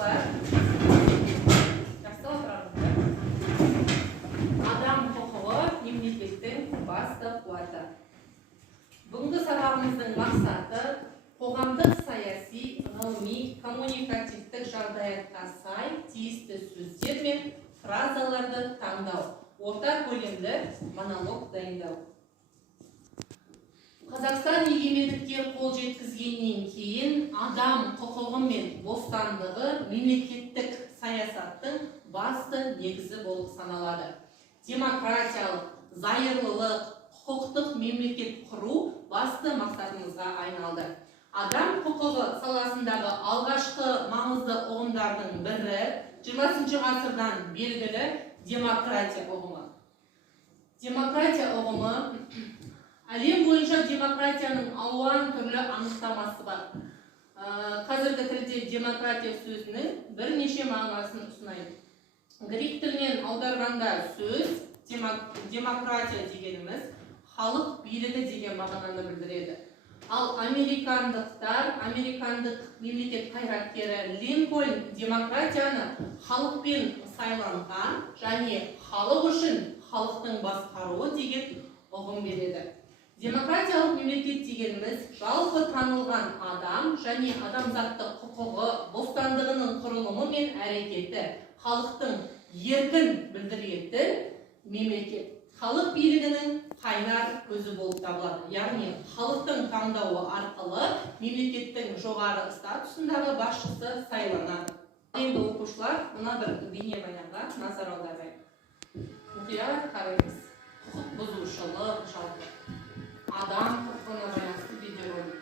оқушылар, жақсы отырамыздар. Адам құқығы мемлекеттің басты қуаты. Бүгінгі сабағымыздың мақсаты қоғамдық саяси, ғылыми, коммуникативтік жағдаятқа сай тиісті сөздер мен фразаларды таңдау, орта көлемді монолог дайындау. Қазақстан егемендікке қол жеткізгеннен кейін адам құқығы мен бостандығы мемлекеттік саясаттың басты негізі болып саналады. Демократиялық, зайырлылық, құқықтық мемлекет құру басты мақсатымызға айналды. Адам құқығы саласындағы алғашқы маңызды ұғымдардың бірі 20 ғасырдан белгілі демократия ұғымы. Демократия ұғымы әлем бойынша демократияның алуан түрлі анықтамасы бар. Қазіргі тілде демократия сөзінің бірнеше мағынасын ұсынайын. Грек тілінен аударғанда сөз демократия дегеніміз халық билігі деген мағынаны білдіреді. Ал американдық мемлекет қайраткері Линкольн демократияны халықпен сайланған және халық үшін халықтың басқаруы деген ұғым береді. Демократиялық мемлекет дегеніміз жалпы танылған адам және адамзаттық құқығы, бостандығының құрылымы мен әрекеті, халықтың еркін білдіретін мемлекет. Халық билігінің қайнар көзі болып табылады. Яғни халықтың таңдауы арқылы мемлекеттің жоғары статусындағы басшысы сайланады. Енді оқушылар мына бір бейнебаянға назар аударайық. Мұқият қараңыз. Құқық бұзушылық жалпы. Адам құқығына байланысты видеоролик.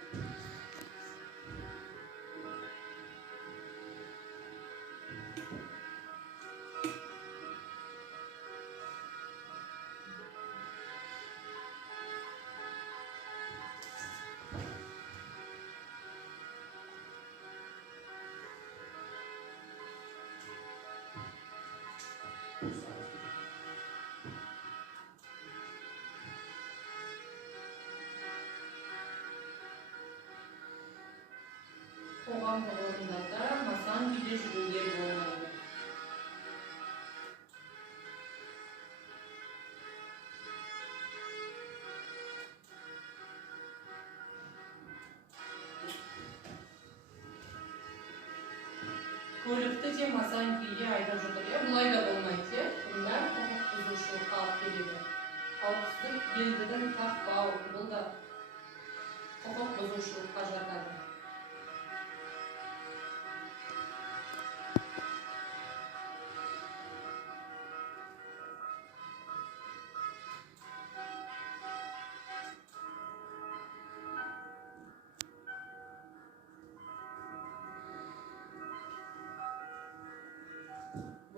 Қоғамдық орындарда масан күйде жүруге болмайды. Көлікті де масан күйде айдап жатыр. Бұлай да болмайды. Бұлар құқық бұзушылыққа алып келеді. Қауіпсіздік белгілігін тақпау, бұл да құқық бұзушылыққа жатады.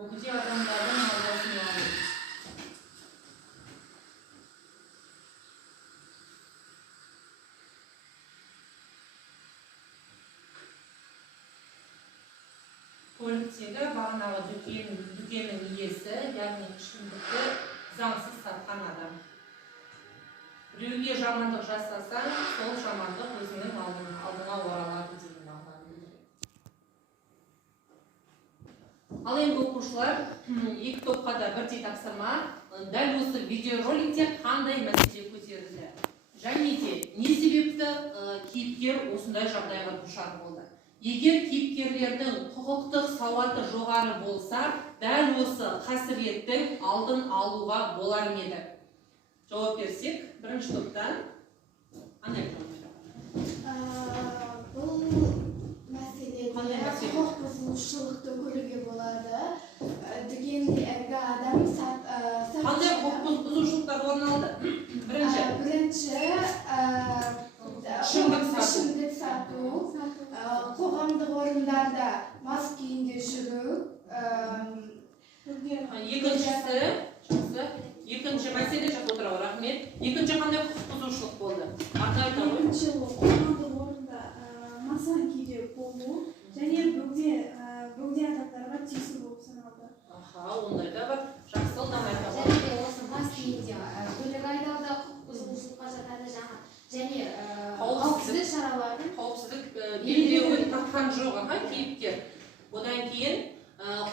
Бөгде адамдардың мазасын алу. Көліктегі бағанағы дүкеннің иесі, яғни ішімдікті заңсыз сатқан адам. Біреуге жамандық жасасаң, сол жамандық өзіңнің алдыңа оралады деген мағынаны білдіреді. Ал енді оқушылар, екі топқа да бірдей тапсырма, дәл осы видеороликте қандай мәселе көтерілді? Және де не себепті кейіпкер осындай жағдайға душар болды? Егер кейіпкерлердің құқықтық сауаты жоғары болса, дәл осы қасіреттің алдын алуға болар ма еді? Жауап берсек, бірінші топтан қандай жауап? Бұл мәселеде құқық бұзушылықты көруге болады. Дүкенде әлгі адам қандай құқық бұзушылықтар орын алды? Бірінші ішімдік сату, қоғамдық орындарда мас күйінде жүру. Екінші мәселе жақсы отырау, рахмет. Екінші қандай құқық бұзушылық болды? Екінші қоғамдық орында масан күйде болу және бөгде адамдарға тиісті болып саналды. Ондай да бар. Жақсы ұлдамай табылды. Және де осы мас күйінде көлік айдауда құқық бұзушылыққа жатады және қауіпсіздік шараларын белбеуін таққан жоқ, кейіпкер. Одан кейін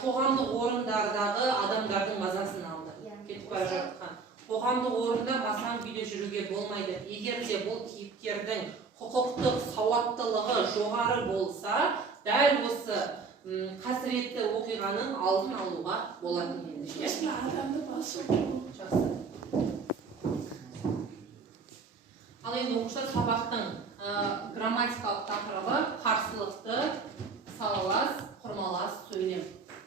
қоғамдық орындардағы адамдардың мазасын алды. Кетіп бара жатқан. Қоғамдық орында масаң күйде жүруге болмайды. Егер де бұл кейіпкердің құқықтық сауаттылығы жоғары болса, дәл осы қасіретті оқиғаның алдын алуға болады енді. адамды басу. Жақсы. Ал енді оқушылар сабақтың грамматикалық тақырыбы қарсылықты салалас, құрмалас сөйлем.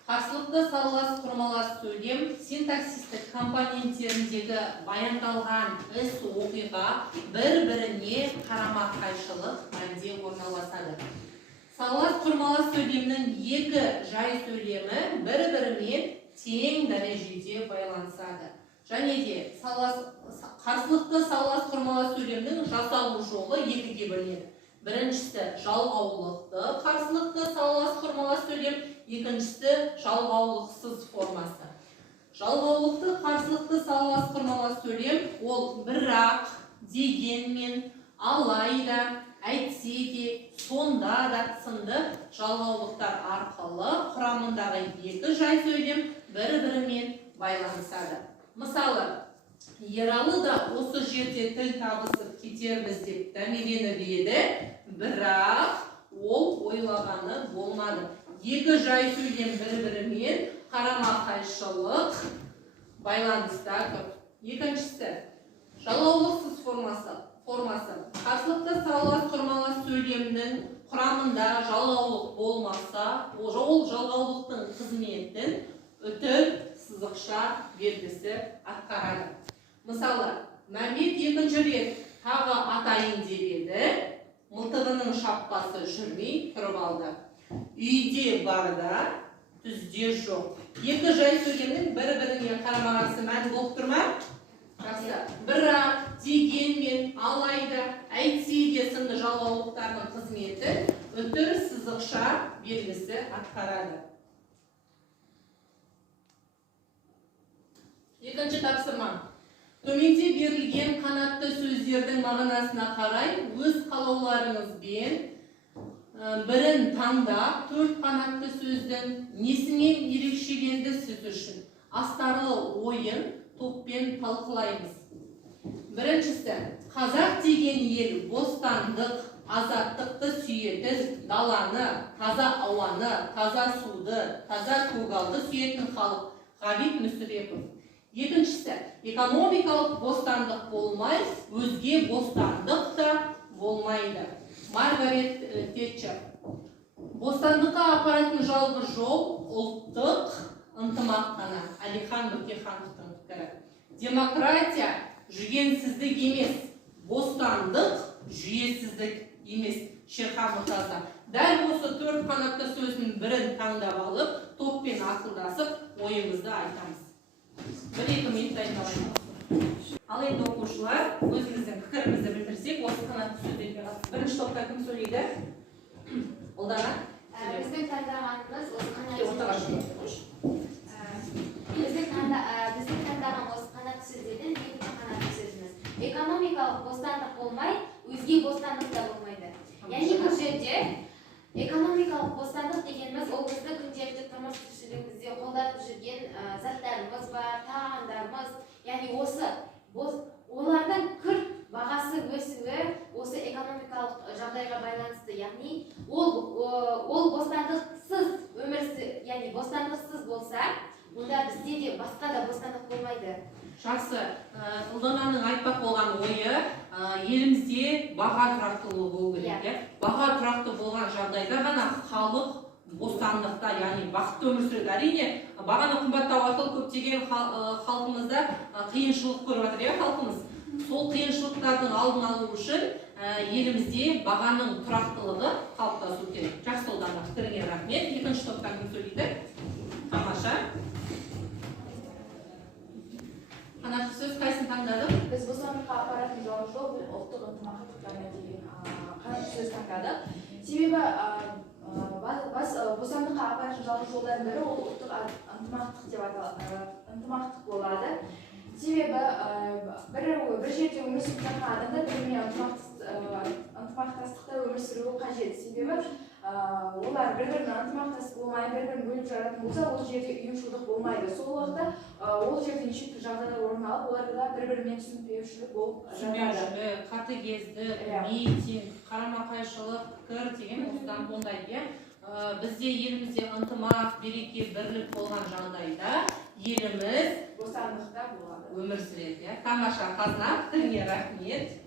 Қарсылықты салалас, құрмалас сөйлем синтаксистік компоненттеріндегі баяндалған іс оқиға бір-біріне қарама-қайшылық мәнде орналасады. Салалас, құрмалас сөйлемнің екі жай сөйлемі бір-бірімен тең дәрежеде байланысады. Және де қарсылықты салалас, құрмалас сөйлемнің жасалу жолы екіге бөлінеді. Біріншісі жалғаулықты қарсылықты салалас, құрмалас сөйлем, екіншісі жалғаулықсыз формасы. Жалғаулықты қарсылықты салалас, құрмалас сөйлем ол бірақ, дегенмен, алайда, әйтсе де, сонда да сынды жалғаулықтар арқылы құрамындағы екі жай сөйлем бір-бірімен байланысады. Мысалы, Ералы да осы жерде тіл табысып кетерміз деп дәмеленіп еді, бірақ ол ойлағаны болмады. Екі жай сөйлем бір-бірімен қарама-қайшылық байланыста тұр. Екіншісі, жалғаулықсыз формасы. Қарсылықты салалас, құрмалас сөйлемнің құрамында жалғаулық болмаса, ол жалғаулықтың қызметін үтір сызықша белгісі атқарады. Мысалы, Мәмет екінші рет тағы атайын деп еді, мылтығының шаппасы жүрмей тұрып алды. Үйде барда, түзде жоқ. Екі жай сөйлемнің бір-біріне қарама-қарсы мән болып тұр ма? Жақсы. Бірақ, дегенмен, алайда, әйтсе де сынды жалғаулықтардың қызметі үтір сызықша белгісі атқарады. Екінші тапсырма. Төменде берілген қанатты сөздердің мағынасына қарай өз қалауларыңызбен бірін таңдап, төрт қанатты сөздің несімен ерекшеленді сіз үшін астарлы ойын топпен талқылаймыз. Біріншісі, қазақ деген ел бостандық, азаттықты сүйетін, даланы, таза ауаны, таза суды, таза көгалды сүйетін халық. Ғабит Мүсірепов. Екіншісі, экономикалық бостандық болмай, өзге бостандық та болмайды. Маргарет Тэтчер. Бостандыққа апаратын жалғыз жол ұлттық ынтымақ қана. Әлихан Бөкейхановтың пікірі. Демократия жүгенсіздік емес, бостандық жүйесіздік емес. Шерхан Мұртаза. Дәл осы төрт қанатты сөздің бірін таңдап алып, топпен ақылдасып, ойымызды айтамыз. Бір-екі минут дайындалайық. Ал енді оқушылар, өзіміздің пікірімізді білдірсек, осы қанатты сөздерге қатысты. Бірінші топта кім сөйлейді? Ұлдана? Біздің таңдағанымыз осы қанатты сөздерден екінші қанатты сөзіміз. Экономикалық бостандық болмай, өзге бостандық та болмайды. Яғни бұл жерде экономикалық бостандық дегеніміз ол біздің күнделікті тұрмыс тіршілігімізде қолданып жүрген заттарымыз бар, тағамдарымыз, яғни осы олардың күрт бағасы өсуі осы экономикалық жағдайға байланысты, яғни ол бостандықсыз яғни бостандықсыз болса, онда бізде де басқа да бостандық болмайды. Жақсы, Ұлдананың айтпақ болған ойы, елімізде баға тұрақтылығы болу керек. Баға тұрақты болған жағдайда ғана халық бостандықта, яғни бақытты өмір сүреді. Әрине, бағаны қымбаттау арқылы көптеген халқымызда қиыншылық көріп жатыр, халқымыз. Сол қиыншылықтардың алдын алу үшін елімізде бағаның тұрақтылығы қалыптасу керек. Жақсы, Ұлдана, пікіріңе рахмет. Екінші топтан кім сөйлейді? Тамаша. Қанатты сөз қайсын таңдадық? Біз бостандыққа апаратын жалғыз жол бұл ұлттық ынтымақтастыққа деген қанатты сөз таңдадық. Себебі бостандыққа апаратын жалғыз жолдардың бірі ол ұлттық ынтымақтық деп аталады, ынтымақтық болады. Себебі бір жерде өмір сүріп жатқан адамдар бірімен ынтымақтастықта өмір сүруі қажет. Себебі олар бір-бірімен ынтымақтас болмай, бір-бірін бөліп жаратын болса, ол жерде ұйымшылдық болмайды. Сол уақытта ол жерде неше түрлі жағдайлар орын алып, оларда бір-бірімен түсінбеушілік болып жатады. Түсінбеушілік, қатыгездік, митинг, қарама-қайшылық пікір деген осыдан туындайды, иә. Бізде елімізде ынтымақ, береке, бірлік болған жағдайда еліміз Бостандықта болады. өмір сүреді, иә. Тамаша, Қазнақ, тіліңе рахмет.